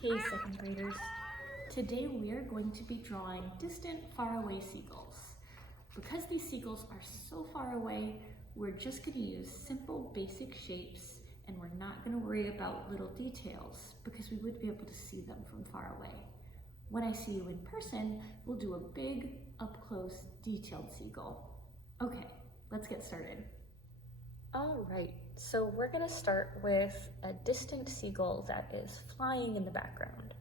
Hey second graders, today we are going to be drawing distant, faraway seagulls. Because these seagulls are so far away, we're just going to use simple basic shapes and we're not going to worry about little details because we would be able to see them from far away. When I see you in person, we'll do a big, up-close, detailed seagull. Okay, let's get started. All right, so we're gonna start with a distant seagull that is flying in the background.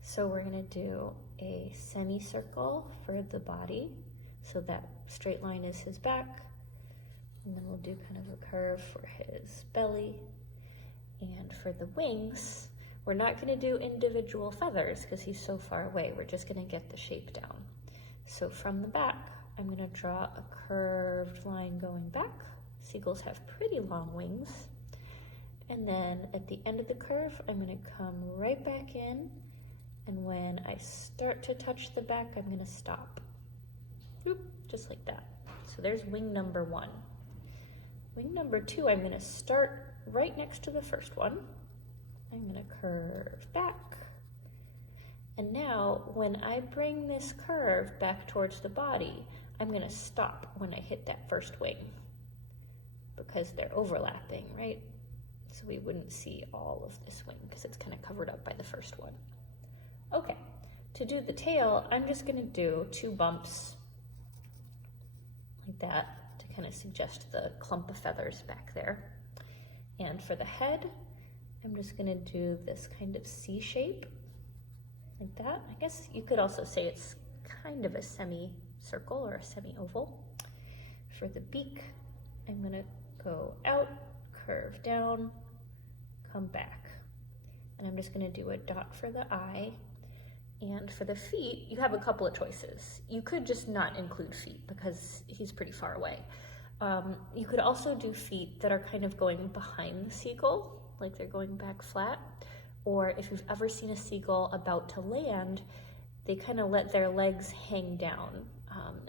So we're gonna do a semicircle for the body, so that straight line is his back, and then we'll do kind of a curve for his belly. And for the wings, we're not gonna do individual feathers because he's so far away. We're just gonna get the shape down. So from the back, I'm gonna draw a curved line going back. Seagulls have pretty long wings. And then at the end of the curve, I'm gonna come right back in. And when I start to touch the back, I'm gonna stop. Oop, just like that. So there's wing number one. Wing number two, I'm gonna start right next to the first one. I'm gonna curve back. And now when I bring this curve back towards the body, I'm gonna stop when I hit that first wing, because they're overlapping, right? So we wouldn't see all of this wing because it's kind of covered up by the first one. Okay, to do the tail, I'm just gonna do 2 bumps like that to kind of suggest the clump of feathers back there. And for the head, I'm just gonna do this kind of C shape like that. I guess you could also say it's kind of a semicircle or a semi-oval. For the beak, I'm gonna go out, curve down, come back. And I'm just gonna do a dot for the eye. And for the feet, you have a couple of choices. You could just not include feet because he's pretty far away. You could also do feet that are kind of going behind the seagull, like they're going back flat. Or if you've ever seen a seagull about to land, they kind of let their legs hang down.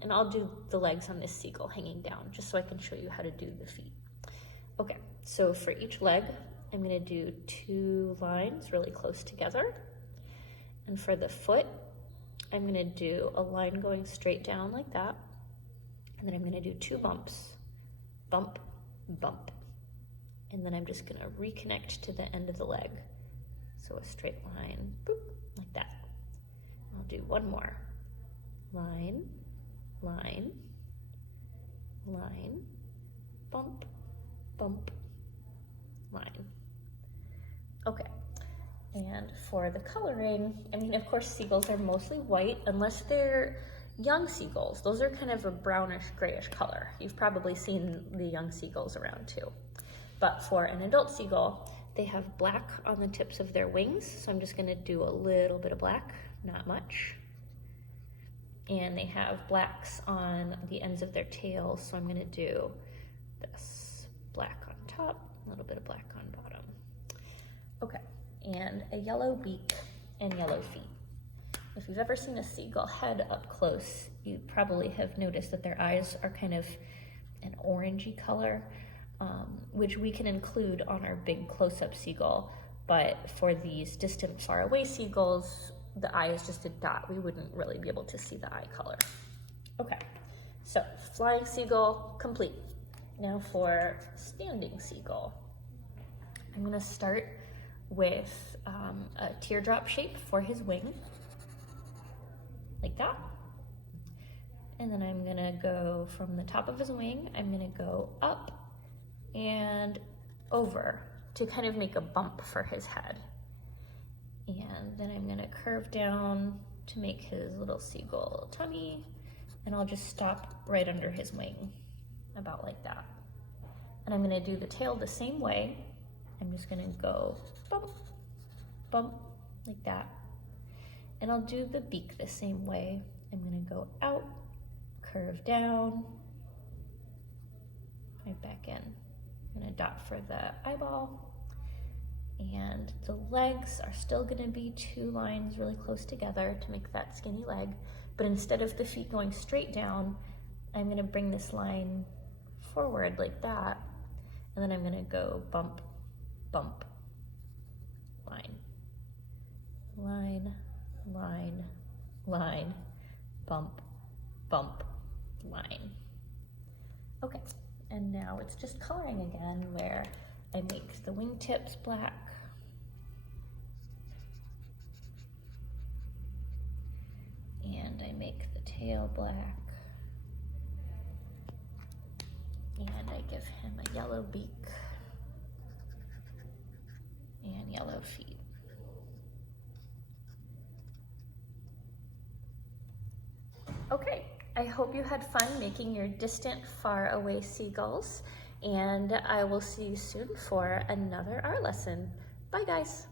And I'll do the legs on this seagull hanging down just so I can show you how to do the feet. Okay, so for each leg, I'm gonna do 2 lines really close together. And for the foot, I'm gonna do a line going straight down like that. And then I'm gonna do 2 bumps, bump, bump. And then I'm just gonna reconnect to the end of the leg. So a straight line, boop, like that. I'll do 1 more. Line, line, line, bump, bump, line. Okay, and for the coloring, I mean, of course, seagulls are mostly white unless they're young seagulls. Those are kind of a brownish, grayish color. You've probably seen the young seagulls around too. But for an adult seagull, they have black on the tips of their wings. So I'm just gonna do a little bit of black, not much. And they have blacks on the ends of their tails. So I'm gonna do this, black on top, a little bit of black on bottom. Okay, and a yellow beak and yellow feet. If you've ever seen a seagull head up close, you probably have noticed that their eyes are kind of an orangey color, which we can include on our big close-up seagull. But for these distant, far-away seagulls, the eye is just a dot. We wouldn't really be able to see the eye color. Okay, so flying seagull complete. Now for standing seagull. I'm gonna start with a teardrop shape for his wing, like that. And then I'm gonna go from the top of his wing, I'm gonna go up and over to kind of make a bump for his head. And then I'm gonna curve down to make his little seagull tummy, and I'll just stop right under his wing, about like that. And I'm gonna do the tail the same way. I'm just gonna go bump, bump, like that. And I'll do the beak the same way. I'm gonna go out, curve down, right back in. I'm gonna dot for the eyeball. And the legs are still gonna be 2 lines really close together to make that skinny leg. But instead of the feet going straight down, I'm gonna bring this line forward like that. And then I'm gonna go bump, bump, line, line, bump, bump, line. Okay, and now it's just coloring again, where I make the wingtips black, and I make the tail black, and I give him a yellow beak and yellow feet. Okay, I hope you had fun making your distant, far away seagulls, and I will see you soon for another art lesson. Bye guys.